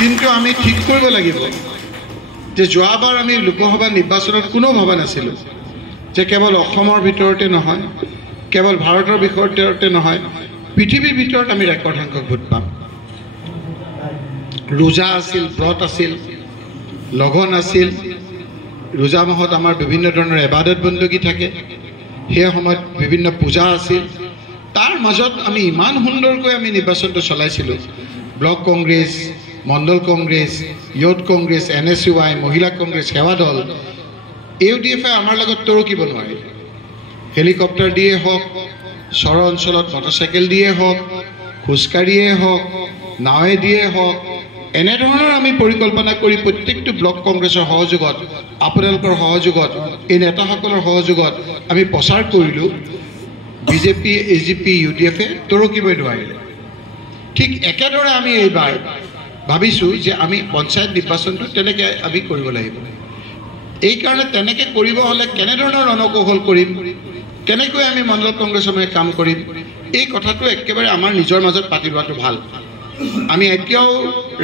কিন্তু আমি ঠিক কৰিব লাগিব যে যোৱাবাৰ আমি লোকসভা নিৰ্বাচনত কোনো ভবা নাছিলোঁ যে কেৱল অসমৰ ভিতৰতে নহয়, কেৱল ভাৰতৰ ভিতৰতে নহয়, পৃথিৱীৰ ভিতৰত আমি ৰেকৰ্ড সংখ্যক ভোট পাম। ৰোজা আছিল, ব্ৰত আছিল, লগন আছিল। ৰোজা মাহত আমাৰ বিভিন্ন ধৰণৰ ইবাদত বন্দগী থাকে, সেই সময়ত বিভিন্ন পূজা আছিল। তাৰ মাজত আমি ইমান সুন্দৰকৈ আমি নিৰ্বাচনটো চলাইছিলোঁ। ব্লক কংগ্ৰেছ, মণ্ডল কংগ্ৰেছ, ইয়ুথ কংগ্ৰেছ, NSUI, মহিলা কংগ্ৰেছ, সেৱা দল, AUDFে আমাৰ লগত তৰকিব নোৱাৰিলে। হেলিকপ্টাৰ দিয়ে হওক, চৰ অঞ্চলত মটৰচাইকেল দিয়ে হওক, খোজকাঢ়িয়ে হওক, নাৱে দিয়ে হওক, এনেধৰণৰ আমি পৰিকল্পনা কৰি প্ৰত্যেকটো ব্লক কংগ্ৰেছৰ সহযোগত, আপোনালোকৰ সহযোগত, এই নেতাসকলৰ সহযোগত আমি প্ৰচাৰ কৰিলোঁ। BJP, AGP, UDFে তৰকিবই নোৱাৰিলে। ঠিক একেদৰে আমি এইবাৰ ভাবিছোঁ যে আমি পঞ্চায়ত নিৰ্বাচনটো তেনেকৈ আমি কৰিব লাগিব। এইকাৰণে তেনেকৈ কৰিব হ'লে কেনেধৰণৰ ৰণকৌশল কৰিম, কেনেকৈ আমি মণ্ডল কংগ্ৰেছসমূহে কাম কৰিম, এই কথাটো একেবাৰে আমাৰ নিজৰ মাজত পাতি লোৱাটো ভাল। আমি এতিয়াও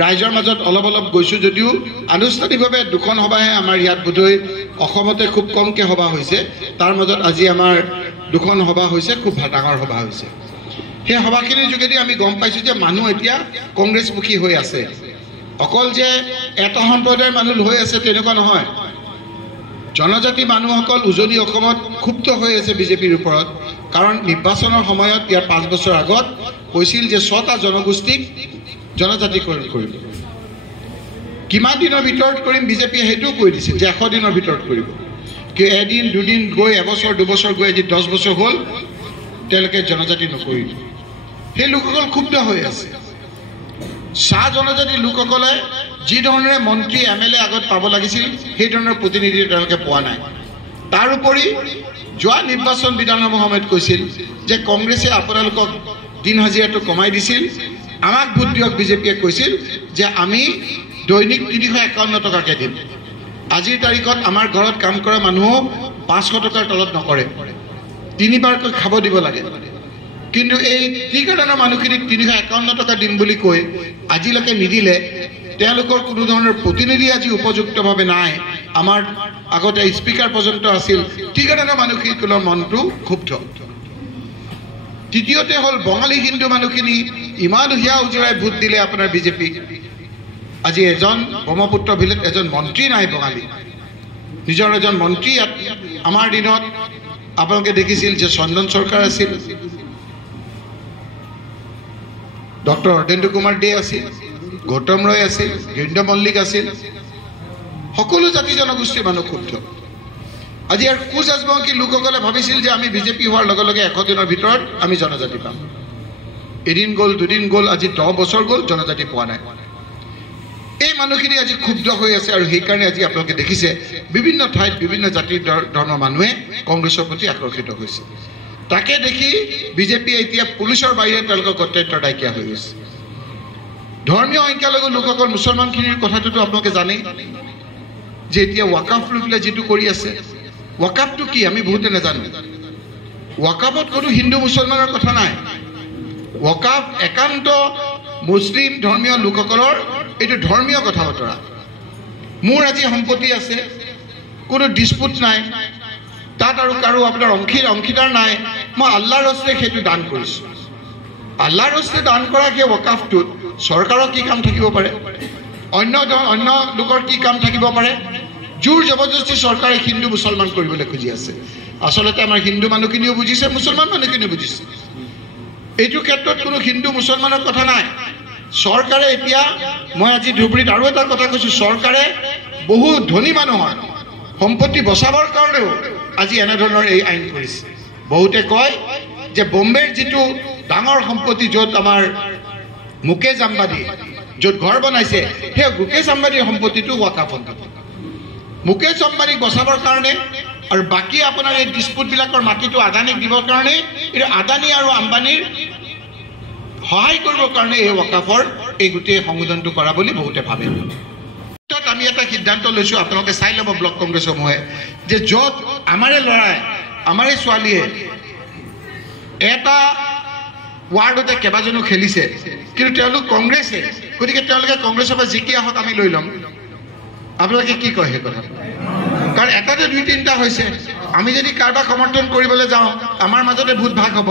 ৰাইজৰ মাজত অলপ অলপ গৈছোঁ যদিও আনুষ্ঠানিকভাৱে দুখন সভাহে আমাৰ ইয়াত বোধহয় অসমতে খুব কমকৈ সভা হৈছে। তাৰ মাজত আজি আমাৰ দুখন সভা হৈছে, খুব ডাঙৰ সভা হৈছে। সেই সভাখিনিৰ যোগেদি আমি গম পাইছোঁ যে মানুহ এতিয়া কংগ্ৰেছমুখী হৈ আছে। অকল যে এটা সম্প্ৰদায়ৰ মানুহ হৈ আছে তেনেকুৱা নহয়। জনজাতি মানুহসকল উজনি অসমত ক্ষুব্ধ হৈ আছে বিজেপিৰ ওপৰত। কাৰণ নিৰ্বাচনৰ সময়ত ইয়াৰ 5 বছৰ আগত কৈছিল যে 6টা জনগোষ্ঠীক জনজাতিকৰণ কৰিব। কিমান দিনৰ ভিতৰত কৰিম বিজেপিয়ে সেইটোও কৈ দিছিল যে 100 দিনৰ ভিতৰত কৰিব। কিন্তু এদিন দুদিন গৈ, এবছৰ দুবছৰ গৈ, আজি 10 বছৰ হ'ল তেওঁলোকে জনজাতি নকৰিল। সেই লোকসকল ক্ষুব্ধ হৈ আছে। চাহ জনজাতিৰ লোকসকলে যি ধৰণেৰে মন্ত্ৰী MLA আগত পাব লাগিছিল সেই ধৰণৰ প্ৰতিনিধি তেওঁলোকে পোৱা নাই। তাৰোপৰি যোৱা নিৰ্বাচন বিধানসভা সময়ত কৈছিল যে কংগ্ৰেছে আপোনালোকক দিন হাজিৰাটো কমাই দিছিল, আমাক ভোট দিয়ক। বিজেপিয়ে কৈছিল যে আমি দৈনিক 351 টকাকৈ দিম। আজিৰ তাৰিখত আমাৰ ঘৰত কাম কৰা মানুহ 500 টকাৰ তলত নকৰে, 3বাৰকৈ খাব দিব লাগে। কিন্তু এই ঠিকাদাৰৰ মানুহখিনিক 351 টকা দিম বুলি কৈ আজিলৈকে নিদিলে। তেওঁলোকৰ কোনো ধৰণৰ প্ৰতিনিধি আজি উপযুক্তভাৱে নাই। আমাৰ আগতে স্পিকাৰ পৰ্যন্ত আছিল। ঠিকাদাৰৰ মানুহখিনিৰ মনটো ক্ষুব্ধ। তৃতীয়তে হ'ল বঙালী হিন্দু মানুহখিনি ইমান হিয়া উজৰাই ভোট দিলে আপোনাৰ বিজেপিক। আজি এজন ব্ৰহ্মপুত্ৰ ভিলেত এজন মন্ত্ৰী নাই বঙালী, নিজৰ এজন মন্ত্ৰী। আমাৰ দিনত আপোনালোকে দেখিছিল যে চন্দন চৰকাৰ আছিল, ডক্টৰ অৰ্ধেন্দু কুমাৰ দে আছিল, গৌতম ৰয় আছিল, গিৰীন্দ্ৰ মল্লিক আছিল। সকলো জাতি জনগোষ্ঠীৰ মানুহ ক্ষুব্ধ। আজি ইয়াৰ কুৰাজবংশী লোকসকলে ভাবিছিল যে আমি বিজেপি হোৱাৰ লগে লগে 100 দিনৰ ভিতৰত আমি জনজাতি পাম। এদিন গ'ল, দুদিন গ'ল, আজি 10 বছৰ গ'ল, জনজাতি পোৱা নাই। এই মানুহখিনি আজি ক্ষুব্ধ হৈ আছে। আৰু সেইকাৰণে আজি আপোনালোকে দেখিছে বিভিন্ন ঠাইত বিভিন্ন জাতিৰ ধৰ্মৰ মানুহে কংগ্ৰেছৰ প্ৰতি আকৰ্ষিত হৈছে। তাকে দেখি বিজেপিয়ে এতিয়া পুলিচৰ বাহিৰে তেওঁলোকৰ কৰ্তব্য নাইকিয়া হৈ গৈছে। ধৰ্মীয় সংখ্যালঘু লোকসকল মুছলমানখিনিৰ কথাটোতো আপোনালোকে জানেই যে এতিয়া ৱাকাফ লৈ পেলাই যিটো কৰি আছে। ৱাকাফটো কি আমি বহুতে নাজানো। ৱাকাফত কোনো হিন্দু মুছলমানৰ কথা নাই। ৱাকাফ একান্ত মুছলিম ধৰ্মীয় লোকসকলৰ এইটো ধৰ্মীয় কথা বতৰা। মোৰ আজি সম্পত্তি আছে, কোনো ডিছপুট নাই, তাত আৰু কাৰো আপোনাৰ অংশীদাৰ নাই, মই আল্লাহৰ হস্তে সেইটো দান কৰিছোঁ। আল্লাহৰ হস্তে দান কৰা সেই ৱাকাফটোত চৰকাৰৰ কি কাম থাকিব পাৰে, অন্য লোকৰ কি কাম থাকিব পাৰে? জোৰ জবৰদস্তি চৰকাৰে হিন্দু মুছলমান কৰিবলৈ খুজি আছে। আচলতে আমাৰ হিন্দু মানুহখিনিও বুজিছে, মুছলমান মানুহখিনিও বুজিছে। এইটো ক্ষেত্ৰত কোনো হিন্দু মুছলমানৰ কথা নাই। চৰকাৰে এতিয়া, মই আজি ধুবুৰীত আৰু এটা কথা কৈছোঁ, চৰকাৰে বহু ধনী মানুহৰ সম্পত্তি বচাবৰ কাৰণেও আজি এনেধৰণৰ এই আইন কৰিছে। বহুতে কয় যে বম্বেৰ যিটো ডাঙৰ সম্পত্তি, য'ত আমাৰ মুকেশ আম্বানী য'ত ঘৰ বনাইছে, সেই মুকেশ আম্বানীৰ সম্পত্তিটো ৱাকাফত। মুকেশ আম্বানীক বচাবৰ কাৰণে আৰু বাকী আপোনাৰ এই ডিছপুটবিলাকৰ মাটিটো আদানীক দিবৰ কাৰণে, এইটো আদানী আৰু আম্বানীৰ সহায় কৰিবৰ কাৰণে এই ৱাকাফৰ এই গোটেই সংশোধনটো কৰা বুলি বহুতে ভাবে। আমি এটা সিদ্ধান্ত লৈছোঁ, আপোনালোকে চাই ল'ব ব্লক কংগ্ৰেছসমূহে, যে য'ত আমাৰে ল'ৰাই আমাৰে ছোৱালীয়ে এটা ৱাৰ্ডতে কেইবাজনো খেলিছে, কিন্তু তেওঁলোক কংগ্ৰেছে গতিকে তেওঁলোকে কংগ্ৰেছৰ পৰা জিকি আহক আমি লৈ ল'ম আপোনালোকে কি কয় সেই কথা কাৰণ এটাতে দুই তিনিটা হৈছে আমি যদি কাৰোবাক সমৰ্থন কৰিবলৈ যাওঁ আমাৰ মাজতে ভোট ভাগ হ'ব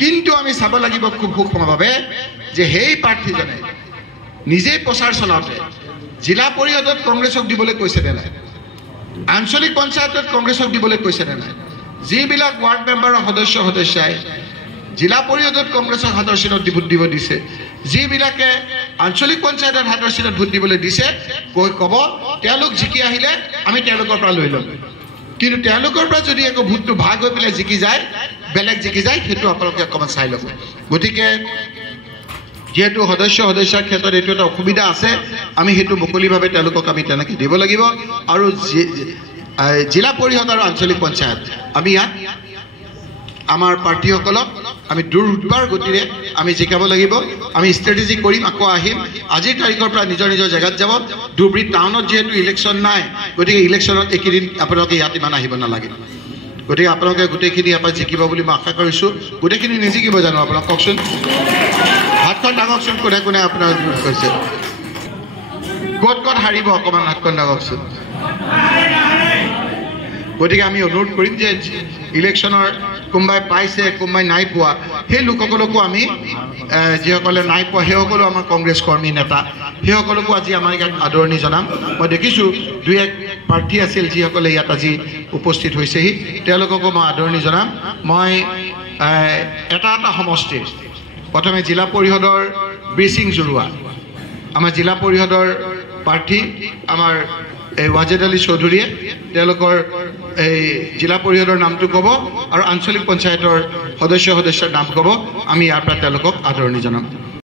কিন্তু আমি চাব লাগিব খুব সূক্ষ্মভাৱে যে সেই প্ৰাৰ্থীজনে নিজেই প্ৰচাৰ চলাওঁতে জিলা পৰিষদত কংগ্ৰেছক দিবলৈ কৈছে নে নাই আঞ্চলিক পঞ্চায়তত কংগ্ৰেছক দিবলৈ কৈছে নে নাই যিবিলাক ৱাৰ্ড মেম্বাৰৰ সদস্যাই জিলা পৰিষদত কংগ্ৰেছক হাতৰ চিনত ভোট দিব দিছে যিবিলাকে আঞ্চলিক পঞ্চায়তত হাতৰ চিনত ভোট দিবলৈ দিছে কৈ ক'ব তেওঁলোক জিকি আহিলে আমি তেওঁলোকৰ পৰা লৈ ল'ম কিন্তু তেওঁলোকৰ পৰা যদি একো ভোটটো ভাগ হৈ পেলাই জিকি যায় বেলেগ জিকি যায় সেইটো আপোনালোকে অকণমান চাই ল'ব গতিকে যেহেতু সদস্যাৰ ক্ষেত্ৰত এইটো এটা অসুবিধা আছে আমি সেইটো মুকলিভাৱে তেওঁলোকক আমি তেনেকৈ দিব লাগিব আৰু জিলা পৰিষদ আৰু আঞ্চলিক পঞ্চায়ত আমি ইয়াত আমাৰ প্ৰাৰ্থীসকলক আমি দুৰ্বাৰ গতিৰে আমি জিকাব লাগিব আমি ষ্ট্ৰেটেজি কৰিম আকৌ আহিম আজিৰ তাৰিখৰ পৰা নিজৰ জেগাত যাব ধুবুৰী টাউনত যিহেতু ইলেকশ্যন নাই গতিকে ইলেকশ্যনত এইকেইদিন আপোনালোকে ইয়াত ইমান আহিব নালাগে গতিকে আপোনালোকে গোটেইখিনি ইয়াৰ পৰা জিকিব বুলি মই আশা কৰিছোঁ গোটেইখিনি নিজিকিব জানো আপোনাক কওকচোন হাতখন ডাঙৰকচোন কোনে কোনে আপোনাৰ কৈছে ক'ত হাৰিব অকণমান হাতখন ডাঙৰকচোন গতিকে আমি অনুৰোধ কৰিম যে ইলেকশ্যনৰ কোনোবাই পাইছে কোনোবাই নাই পোৱা সেই লোকসকলকো আমি যিসকলে নাই পোৱা সেইসকলো আমাৰ কংগ্ৰেছ কৰ্মী নেতা সেইসকলকো আজি আমাৰ ইয়াত আদৰণি জনাম মই দেখিছোঁ দুই এক প্ৰাৰ্থী আছিল যিসকলে ইয়াত আজি উপস্থিত হৈছেহি তেওঁলোককো মই আদৰণি জনাম মই এটা সমষ্টিৰ প্ৰথমে জিলা পৰিষদৰ ব্ৰিচিং জোৰোৱা আমাৰ জিলা পৰিষদৰ প্ৰাৰ্থী আমাৰ এই ৱাজেদ আলী চৌধুৰীয়ে তেওঁলোকৰ এই জিলা পৰিষদৰ নামটো ক'ব আৰু আঞ্চলিক পঞ্চায়তৰ সদস্যৰ নাম ক'ব আমি ইয়াৰ পৰা তেওঁলোকক আদৰণি জনাম